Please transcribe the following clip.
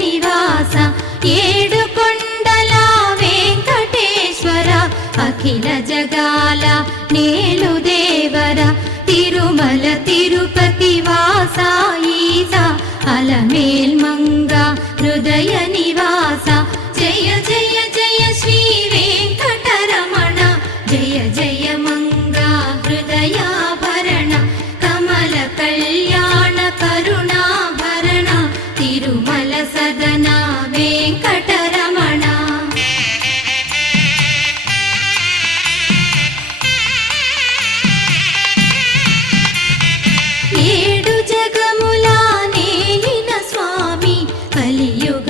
నివాస ఏడు కొండల వెంకటేశ్వర అఖిల జగాల నేలు దేవర తిరుమల తిరుపతి వాస ఈస అలమేల్ మంగ హృదయ నివాస జయ జయ జయ శ్రీ వెంకటరమణ జయ జయ మంగ హృదయాభరణ కమల కళ్యాణ కరుణాభరణ తిరుమల సదన వెంకటరమణ ఏడు జగముల నేలిన స్వామి కలియుగ